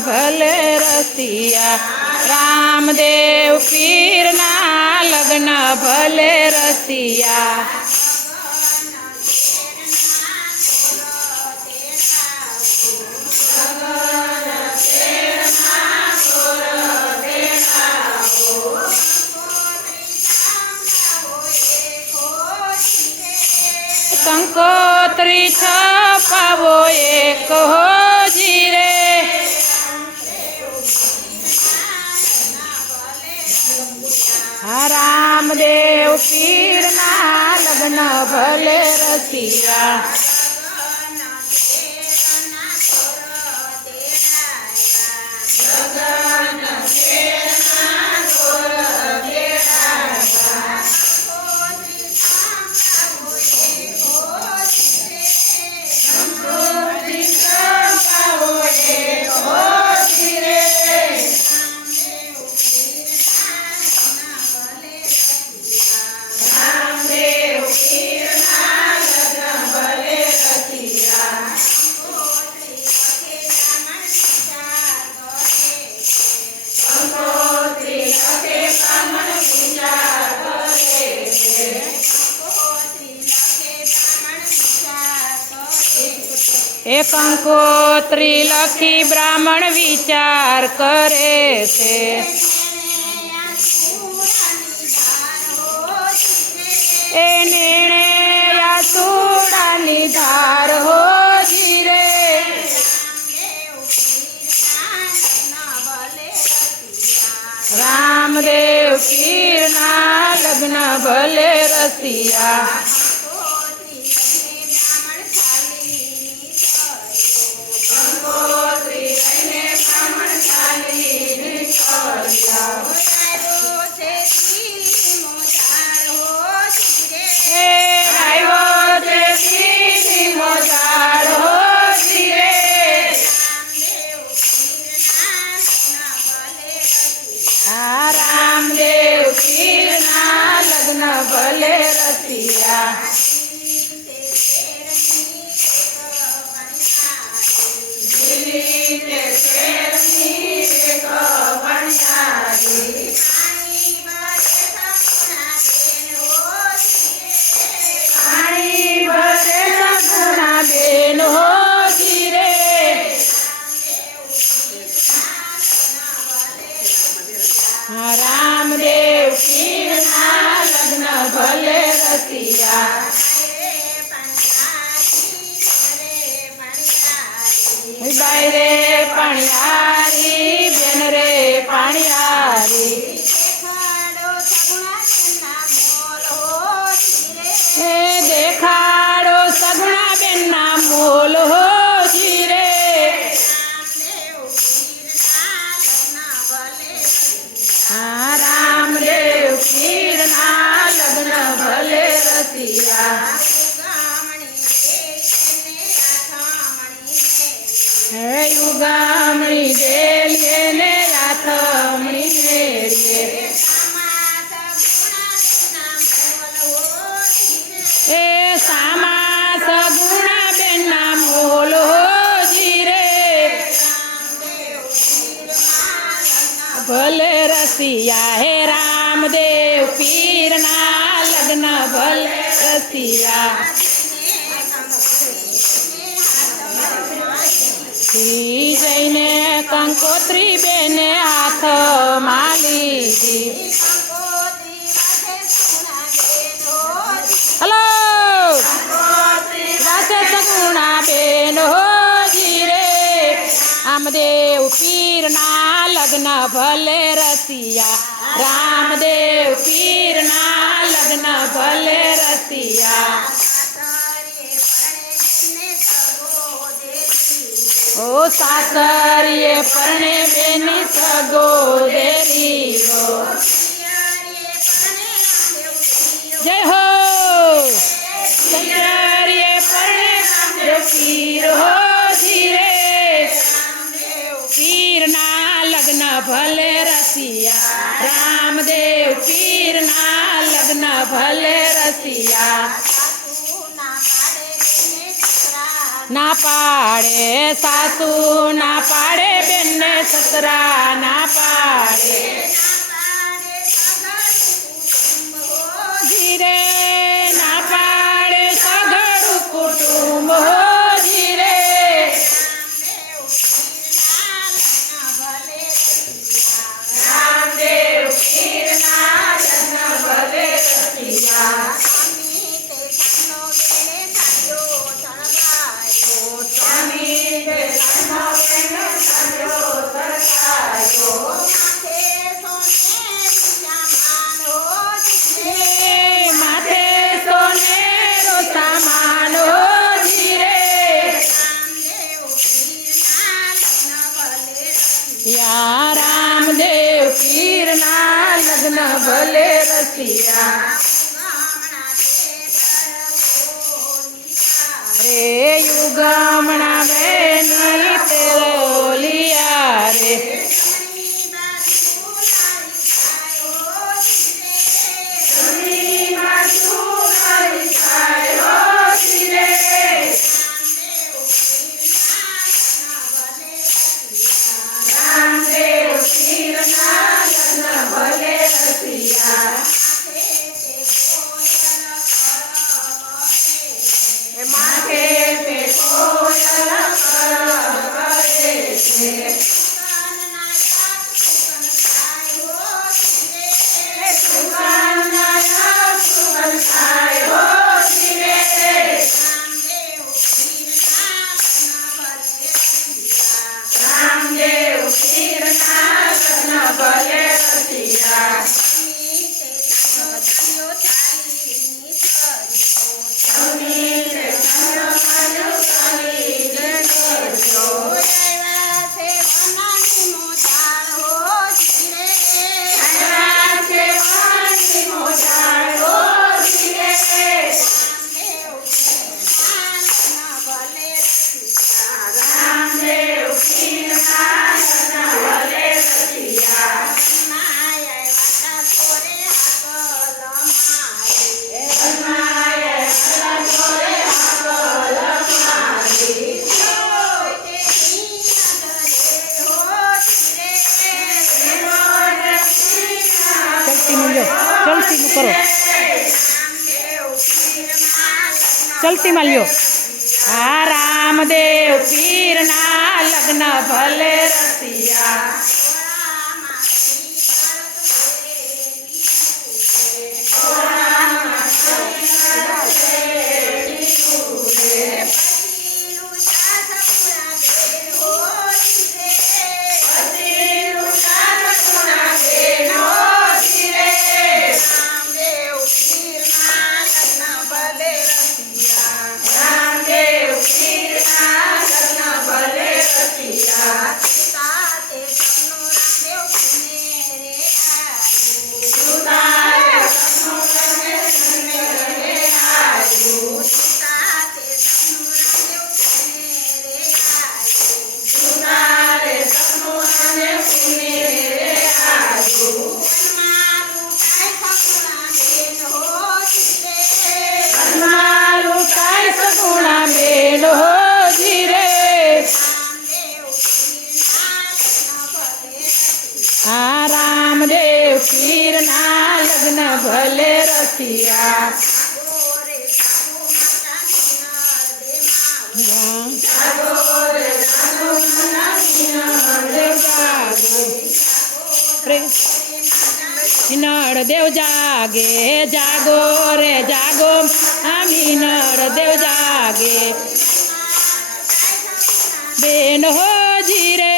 ભલે રસિયા રામદેવ પીરના લગ્ન ભલે રસિયા. સંકોત્રી છ પાવો એક હોજી રામદેવ પીરના લગ્ન ભલે રસિયા. કંકોત્રી લખી બ્રાહ્મણ વિચાર કરે છે. એ નિર્ણય યાસુડાની ધાર હો ધીરે રામદેવ પીરના લગ્ન ભલે રસિયા. રામદેવ પીરના લગ્ન ભલે રસિયા પાણી હે યુગામણી દેલીએ ને રાથમણી મેળીએ એ સામા સગુણા બેનના મોલ હોજી રે ભલે રસિયા હે રામદેવ પીરના લગ્ન, ભલે રસિયા કંકોત્રી બેને હાથમાં લીધી હલો વાસે સગુણા બેન હોજી રે રામદેવ પીરના લગ્ન ભલે રસિયા રામદેવ પીરના લગ્ન ભલે રસિયા ओ सासरिये परने बेनी सगो देरी हो। जय हो। सासरिये परने नामदेव पीर हो, धीरे। पीर ना लगन भले रसिया। रामदेव, पीर ना लगन भले रसिया। ના પાડે સાસુ ના પાડે બેન સસરા ના પાડે યા રામદેવ પીરના લગ્ન ભલે રસિયા. રે યુગમણા બેની તેલિયા રે. Yes. ચલતીમાં લ્યો આ રામદેવ પીરના લગ્ન ભલે રસિયા. ભલે રસિયા નળ દેવ જાગે જાગો રે જાગો આમી નળ દેવ જાગે બેન હો જીરે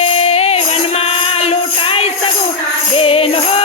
વનમાં લૂંટાઈ સગું બેન હો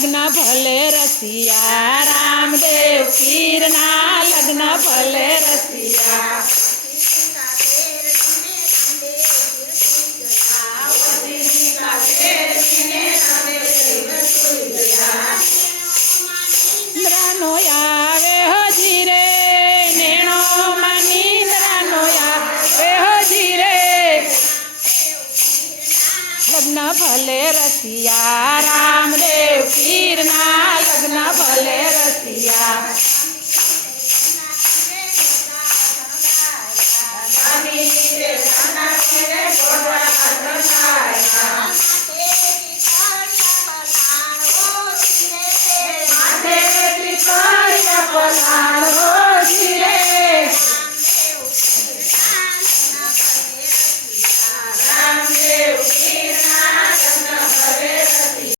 लग्न भले रसिया। रामदेव पीर ना भले रसिया। रानो ભલે રસિયા રામદેવ પીરના લગ્ન ભલે રસિયા Thank you.